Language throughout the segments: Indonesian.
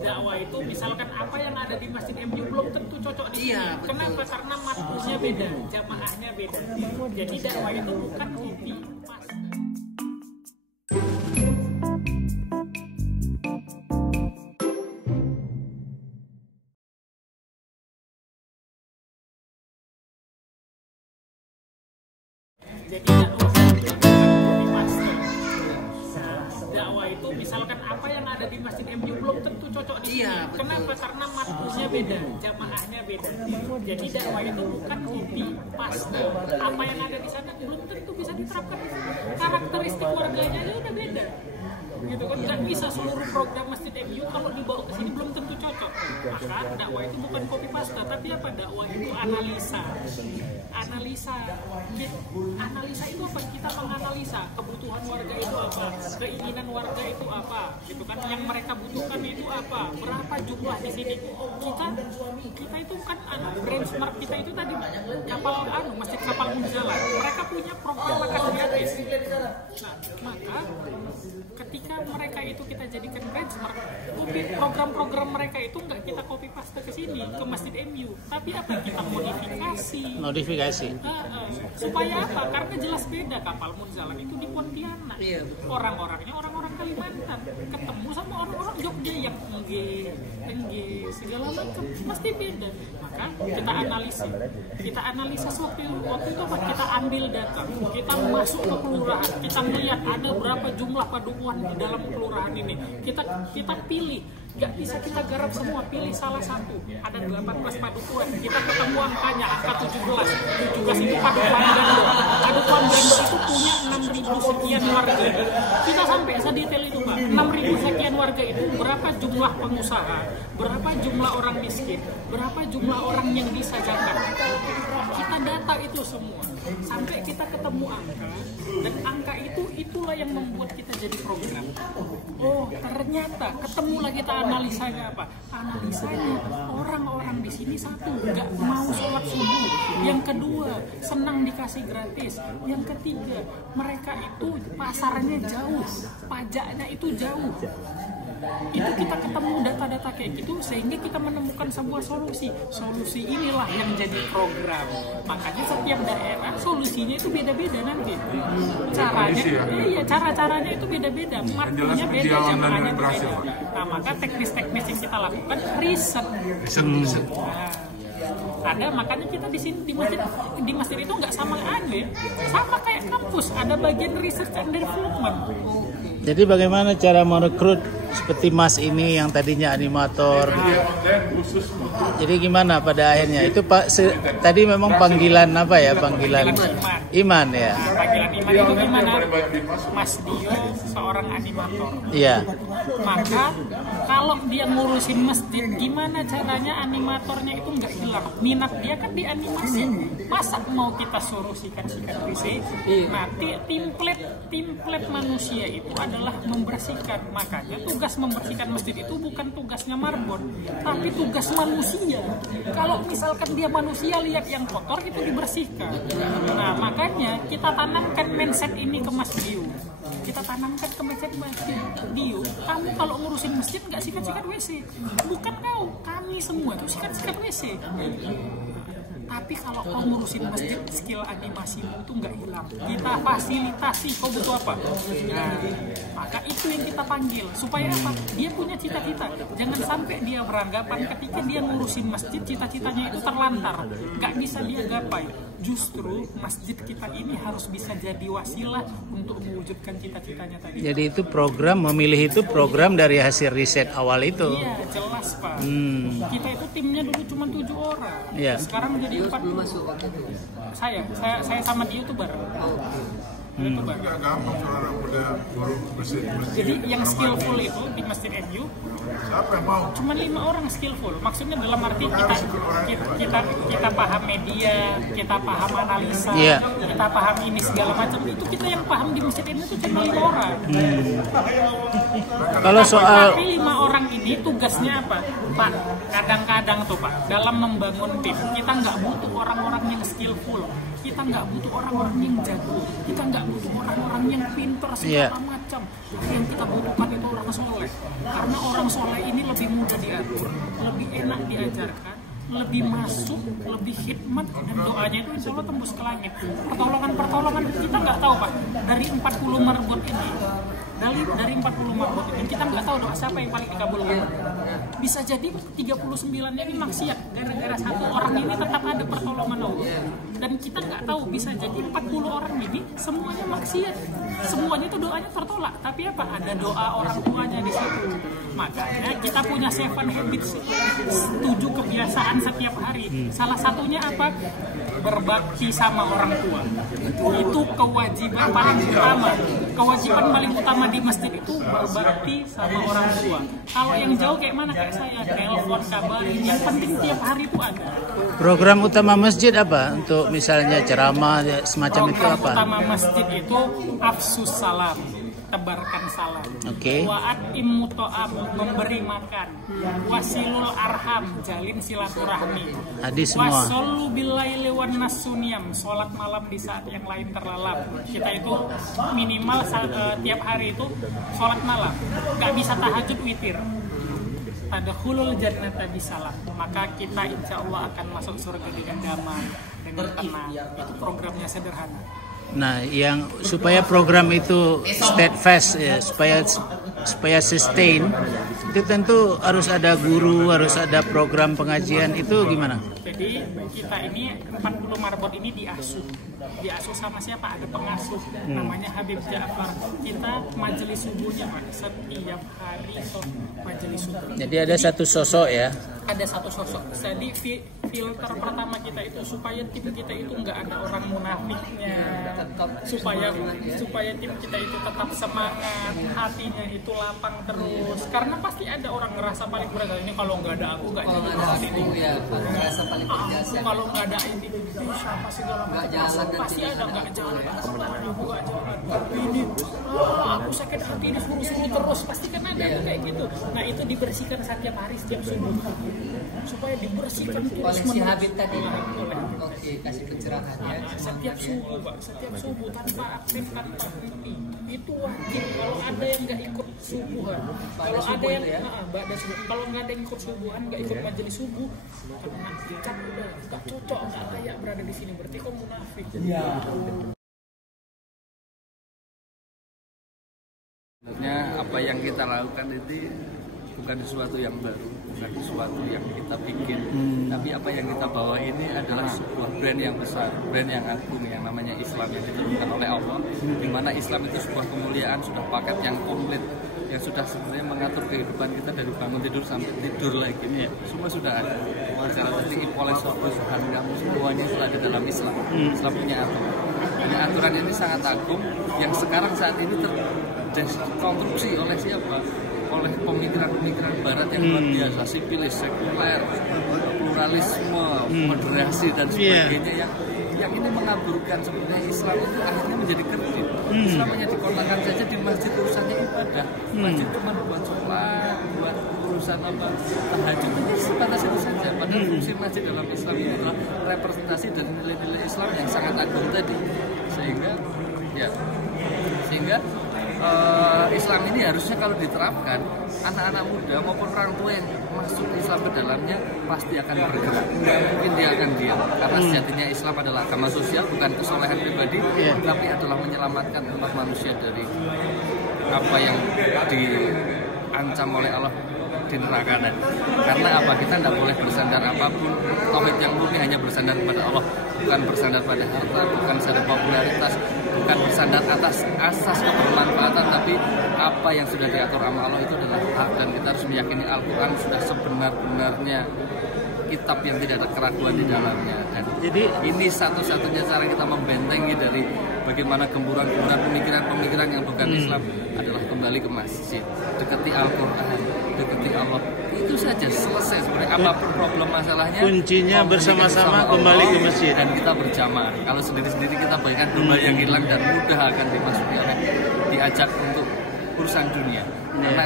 Dakwah itu misalkan apa yang ada di Masjid MU belum tentu cocok di sini. Kenapa? Karena matkusnya beda, jamaahnya beda. Jadi dakwah itu bukan copy paste. Jadi dakwah itu misalkan apa yang ada di Masjid MU belum tentu cocok di sini. Kenapa? Karena matkusnya beda, jamaahnya beda. Jadi dakwah itu bukan copy paste. Apa yang ada di sana belum tentu bisa diterapkan di sini. Karakteristik warganya aja udah beda. Gitu kan, nggak bisa seluruh program Masjid MU kalau dibawa ke sini belum tentu cocok. Maka dakwah itu bukan copy paste, tapi apa? Dakwah itu analisa. Analisa itu apa? Kita menganalisa kebutuhan warga itu apa, keinginan warga itu apa, gitu kan? Yang mereka butuhkan itu apa? Berapa jumlah di sini? Kita itu kan benchmark kita itu tadi kapal Masjid Kapal Munzalah. Mereka punya program makan gratis. Nah, maka ketika mereka itu kita jadikan benchmark, program-program mereka itu nggak kita copy paste ke sini ke Masjid MU, tapi apa? Kita modifikasi. Supaya apa? Karena jelas beda. Kapal Munzalah itu di Pontianak, orang-orangnya orang-orang Kalimantan, ketemu sama orang-orang Jogja yang enggih segala macam, pasti beda. Maka kita analisa waktu itu apa? Kita ambil data, kita masuk ke kelurahan, kita melihat ada berapa jumlah padukuhan di dalam kelurahan ini, kita pilih. Gak bisa kita garap semua, pilih salah satu. Ada 18 padukuhan, kita ketemu angkanya, angka 17 itu padukuhan gandum. Padukuhan gandum itu punya 6.000 sekian warga. Kita sampai sedetail itu Pak, 6.000 sekian warga itu berapa jumlah pengusaha, berapa jumlah orang miskin, berapa jumlah orang yang bisa zakat. Kita data itu semua, sampai kita ketemu angka, dan angka itulah yang membuat kita jadi program. Oh ternyata ketemulah kita analisanya apa? Analisanya orang-orang di sini satu nggak mau sholat subuh, yang kedua senang dikasih gratis, yang ketiga mereka itu pasarnya jauh, pajaknya itu jauh. Itu kita ketemu data-data kayak gitu sehingga kita menemukan sebuah solusi inilah yang jadi program. Makanya setiap daerah solusinya itu beda-beda nanti cara-caranya itu beda-beda, matnya beda, jamaahnya beda. Nah maka teknis-teknis yang kita lakukan riset. Ada, makanya kita di sini di masjid itu nggak sama sama kayak kampus, ada bagian research and development. Jadi bagaimana cara merekrut seperti Mas ini yang tadinya animator? Jadi gimana pada akhirnya? Itu Pak tadi memang panggilan apa ya? Panggilan iman ya. Nah, panggilan iman itu gimana? Mas Dio seorang animator. Iya. Maka kalau dia ngurusin masjid, gimana caranya animatornya itu nggak hilang? Minat dia kan di animasi. Masa mau kita suruh sikat fisik? Nah, template manusia itu adalah membersihkan. Makanya tugas membersihkan masjid itu bukan tugasnya marbon, tapi tugas manusia. Kalau misalkan dia manusia lihat yang kotor itu dibersihkan. Nah, makanya kita tanamkan mindset ini ke Mas Dio. Kita tanamkan ke mindset Mas Dio. Kamu kalau ngurusin masjid nggak sikat-sikat WC. Bukan kau, kami semua tuh sikat-sikat WC. Tapi kalau kau ngurusin masjid, skill animasimu itu nggak hilang. Kita fasilitasi, kau butuh apa? Nah, maka itu yang kita panggil. Supaya apa? Dia punya cita-cita. Jangan sampai dia beranggapan ketika dia ngurusin masjid, cita-citanya itu terlantar. Nggak bisa dia gapai. Justru masjid kita ini harus bisa jadi wasilah untuk mewujudkan cita-citanya tadi. Jadi itu program, memilih itu program dari hasil riset awal itu. Iya, jelas Pak. Kita itu timnya dulu cuma 7 orang. Iya. Sekarang jadi 4. Saya sama dia tuh bareng. Jadi yang skillful itu di Masjid MU cuma 5 orang skillful. Maksudnya dalam arti kita paham media, kita paham analisa, kita paham ini segala macam. Itu kita yang paham di Masjid MU itu cuma 5 orang. Kalau soal tapi 5 orang ini tugasnya apa, Pak? Kadang-kadang tuh Pak, dalam membangun tim kita nggak butuh orang-orang yang skillful. Kita nggak butuh orang-orang yang jago, kita nggak butuh orang-orang yang pintar segala macam. Yang kita butuhkan itu orang soleh. Karena orang soleh ini lebih mudah diatur, lebih enak diajarkan, lebih masuk, lebih hikmat, dan doanya itu insya Allah tembus ke langit. Pertolongan kita nggak tahu Pak, dari 40 marbot ini, dari 40 marbot ini kita nggak tahu doa siapa yang paling dikabulkan. Bisa jadi 39-nya ini maksiat, gara-gara satu orang ini tetap ada pertolongan Allah. Dan kita nggak tahu, bisa jadi 40 orang ini semuanya maksiat, semuanya itu doanya tertolak. Tapi apa? Ada doa orang tuanya di situ. Makanya kita punya 7 habits, 7 kebiasaan setiap hari. Salah satunya apa? Berbakti sama orang tua. Itu kewajiban paling utama. Kewajiban paling utama di masjid itu berbakti sama orang tua. Kalau yang jauh kayak mana, kayak saya, telepon, kabarin. Yang penting tiap hari itu ada. Program utama masjid apa? Untuk misalnya ceramah semacam itu apa? Program utama masjid itu afsus salam, tebarkan salam. Wa'at immuto'am, memberi makan. Wasilul arham, jalin silaturahmi. Hadis semua. Wasollu billaili wan nasuniyam, sholat malam di saat yang lain terlelap. Kita itu minimal tiap hari itu sholat malam. Gak bisa tahajud witir. Tadkhulul jannata bisalam, maka kita insya Allah akan masuk surga dengan damai, dengan tenang. Itu programnya sederhana. Nah, yang supaya program itu steadfast ya, supaya sustain, itu tentu harus ada guru, harus ada program pengajian. Itu gimana? Jadi kita ini 40 marbot ini diasuh sama siapa? Ada pengasuh namanya Habib Ja'far. Kita majelis subuhnya Pak, setiap hari majelis subuh. Jadi ada satu sosok ya? Ada satu sosok. Jadi filter pertama kita itu supaya tim kita itu nggak ada orang munafiknya, supaya tim kita itu tetap semangat, hatinya itu lapang terus. Karena pasti ada orang ngerasa paling berat, ini kalau nggak ada aku nggak jadi ini. Kalau nggak ada ini siapa segala macam pasti ada nggak jalan, ini aku sakit hati disuruh terus, pasti kan ada tuh kayak gitu. Nah itu dibersihkan setiap hari, setiap subuh, supaya dibersihkan terus si Habib tadi. Oke, kasih pencerahan ya. Setiap subuh Pak, setiap subuh tanpa aktif, tanpa henti. Itu wajib. Kalau ada yang nggak ikut subuhan, kalau ada yang kalau nggak ada yang ikut subuhan, nggak ikut majelis subuh, kena dicat, udah nggak cocok, nggak layak berada di sini. Berarti kau munafik. Sebenarnya apa yang kita lakukan itu bukan sesuatu yang baru, bukan sesuatu yang kita bikin, tapi apa yang kita bawa ini adalah sebuah brand yang besar, brand yang agung yang namanya Islam, yang diturunkan oleh Allah, di mana Islam itu sebuah kemuliaan, sudah paket yang komplit, yang sudah sebenarnya mengatur kehidupan kita dari bangun tidur sampai tidur lagi, semua sudah ada. Secara tertinggi oleh Tuhan, semuanya itu ada dalam Islam. Islam punya aturan. Aturan ini sangat agung, yang sekarang saat ini terkonstruksi oleh siapa? Oleh pemikiran-pemikiran Barat yang luar biasa, sipilis, sekuler, pluralisme, moderasi dan sebagainya yang ini mengaburkan sebenarnya Islam itu akhirnya menjadi kerdil. Islam hanya dikotakan saja di masjid urusannya ibadah. Masjid cuma buat sholat, buat urusan apa tahajud, ini sebatas itu saja. Padahal fungsi masjid dalam Islam ini adalah representasi dari nilai-nilai Islam yang sangat agung tadi. Sehingga Islam ini harusnya kalau diterapkan, anak-anak muda maupun orang tua yang masuk Islam ke dalamnya pasti akan bergerak. Nggak mungkin dia akan diam, karena sejatinya Islam adalah agama sosial, bukan kesolehan pribadi, tapi adalah menyelamatkan umat manusia dari apa yang diancam oleh Allah di neraka nanti. Karena apa? Kita tidak boleh bersandar apapun. Tauhid yang murni hanya bersandar kepada Allah, bukan bersandar pada harta, bukan bersandar popularitas, bukan bersandar atas asas kebermanfaatan, tapi apa yang sudah diatur sama Allah itu adalah hak, dan kita harus meyakini Al-Quran sudah sebenar-benarnya kitab yang tidak ada keraguan di dalamnya. Dan jadi ini satu-satunya cara kita membentengi dari bagaimana gemburan-gemburan pemikiran-pemikiran yang bukan Islam adalah kembali ke masjid, dekati Al-Quran, dekati Allah. Itu saja, selesai sebenarnya. Apapun problem masalahnya, kuncinya bersama-sama kembali ke masjid dan kita berjamaah. Kalau sendiri-sendiri kita bayangkan domba yang hilang dan mudah akan dimasuki oleh diajak untuk urusan dunia. Karena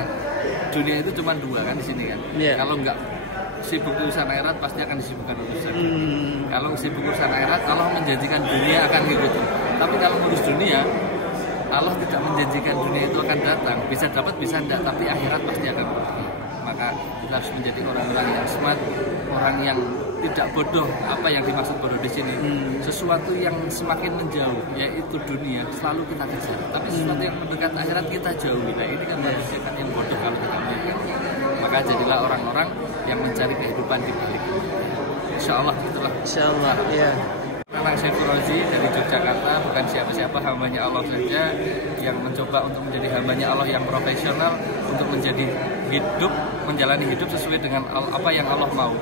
dunia itu cuma dua kan di sini kan. Kalau nggak sibuk urusan akhirat pasti akan disibukkan urusan. Kalau sibuk urusan akhirat, Allah menjanjikan dunia akan ngikutin. Tapi kalau ngurus dunia, Allah tidak menjanjikan dunia itu akan datang. Bisa dapat, bisa enggak, tapi akhirat pasti akan pergi. Maka kita harus menjadi orang-orang yang smart, orang yang tidak bodoh. Apa yang dimaksud bodoh di sini? Sesuatu yang semakin menjauh, yaitu dunia, selalu kita kejar. Tapi sesuatu yang mendekat akhirat kita jauhi. Nah ini kan manusia kan yang bodoh kalau kita melihat. Maka jadilah orang-orang yang mencari kehidupan di balik. Insya Allah itulah. Insya Allah, ya. Memang saya Furozi dari Yogyakarta, bukan siapa-siapa, hambanya Allah saja yang mencoba untuk menjadi hambanya Allah yang profesional, untuk menjadi hidup, menjalani hidup sesuai dengan apa yang Allah mau,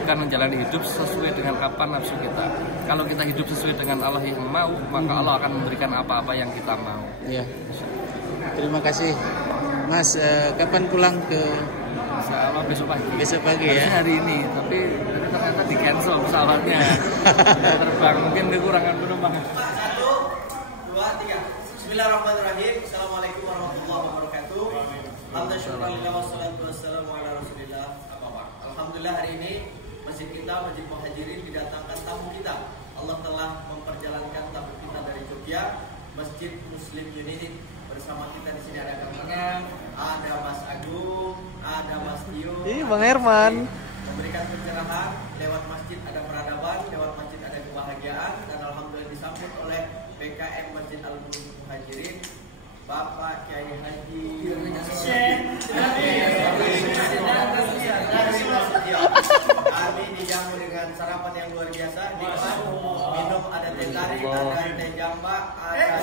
bukan menjalani hidup sesuai dengan apa nafsu kita. Kalau kita hidup sesuai dengan Allah yang mau, maka Allah akan memberikan apa-apa yang kita mau. Ya. Terima kasih, Mas. Kapan pulang ke? Insya Allah besok pagi. Besok pagi ya. Hari ini, tapi ternyata di cancel pesawatnya. Terbang mungkin kekurangan penumpang. 1, 2, 3. Bismillahirrahmanirrahim. Assalamualaikum warahmatullahi wabarakatuh. Alhamdulillah wassalatu wassalamu ala Rasulillah. Alhamdulillah hari ini masjid kita, Masjid Muhajirin, didatangkan tamu kita. Allah telah memperjalankan tamu kita dari Jogja, Masjid Muslim Unity. Bersama kita di sini ada kakaknya, ada Mas Agung, ada Mas Tio. Bang Herman. Memberikan pencerahan lewat masjid ada peradaban, lewat masjid ada kebahagiaan, dan alhamdulillah disambut oleh PKM Masjid Al-Muluk Muhajirin, Bapak Kiai Haji kami dijamu dengan sarapan yang luar biasa, nikmat, minum ada teh tarik, ada teh jambak, ada